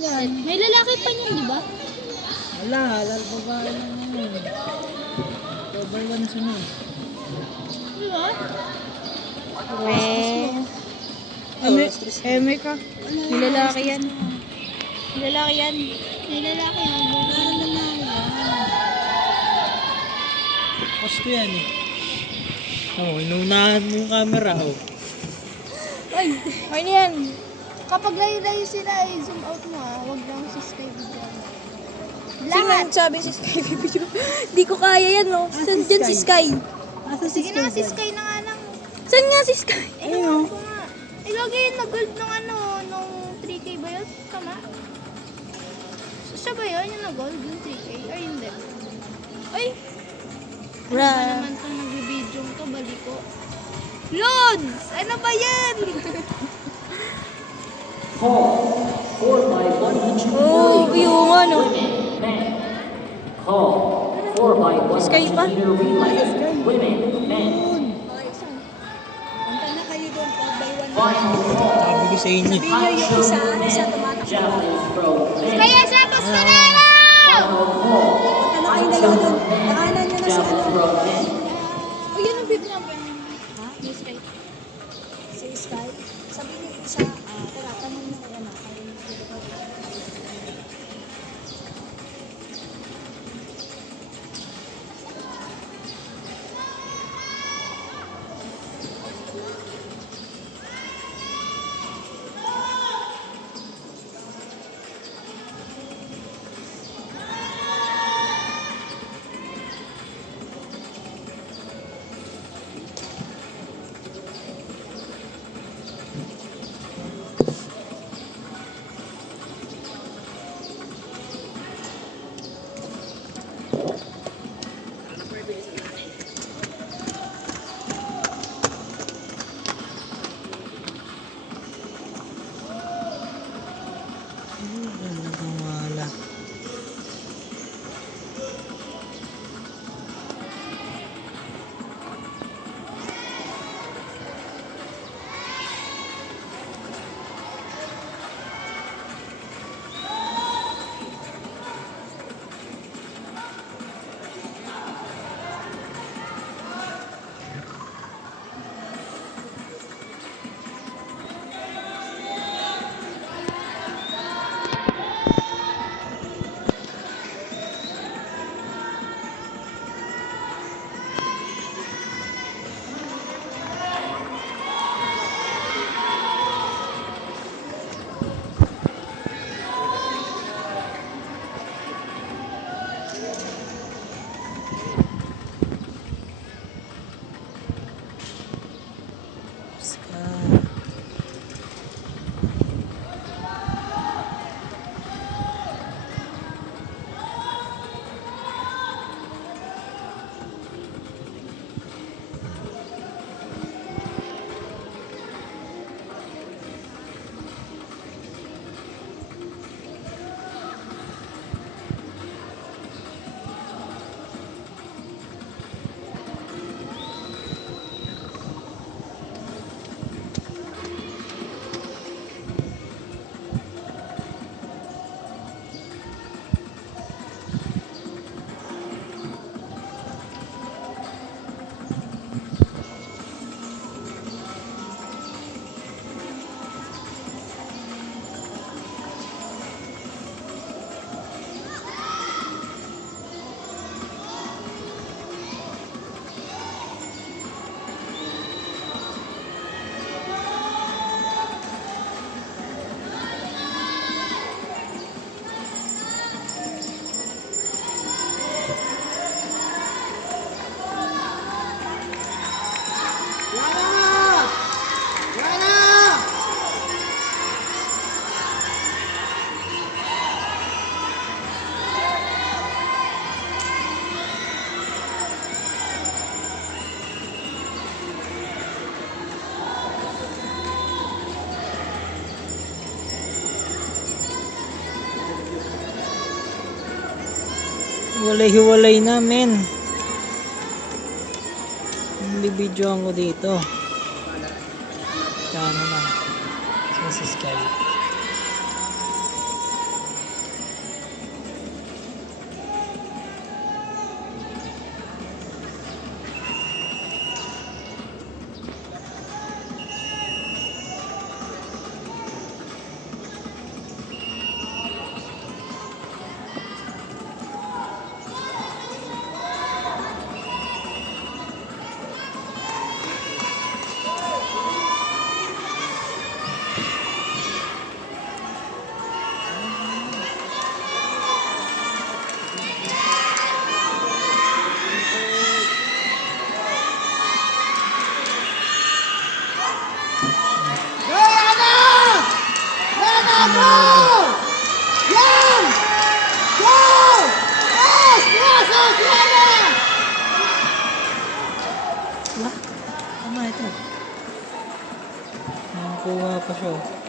Yan. May lalaki pa niyan, di ba? Wala, halal babae lang yun. Double one sunod. Di ba? Eme ka. May lalaki yan. May lalaki yan. May lalaki yan. Post ko yan eh. Oh, inunahan mo yung camera oh. Ay, okay na yan. Kapag layo-layo sila, zoom out mo Huwag lang si Sky video. Sino sabi si Sky video? Di ko kaya yan, no? Saan dyan si Sky? Asa si Sige na nga, si Sky na nga lang. Saan nga si Sky? Ayun oh. Ako nga. Ilagay yun na gold nung nung 3K ba yun? Tama? Siya ba yun? Yung na gold? Yung 3K? Ay, hindi. Ay! Ano ba naman itong nag-video to? Baliko. Lods! Ano ba yan? Oh, yung nga, no? Sky pa? Sabi ko sa inyo. Isa tumatakbo. Kaya sa Pastorero! Punta na kayong dalawa doon. Nakahanan nyo na si ano. O, yun ang big number niya. Ha? Yung Sky. Si Sky. Sabi niya isa, tara, tanong mo kaya na. Wala. Hiwalay-hiwalay namin. Bibidyoan ko dito. Kano na. Si Sky. pa siya.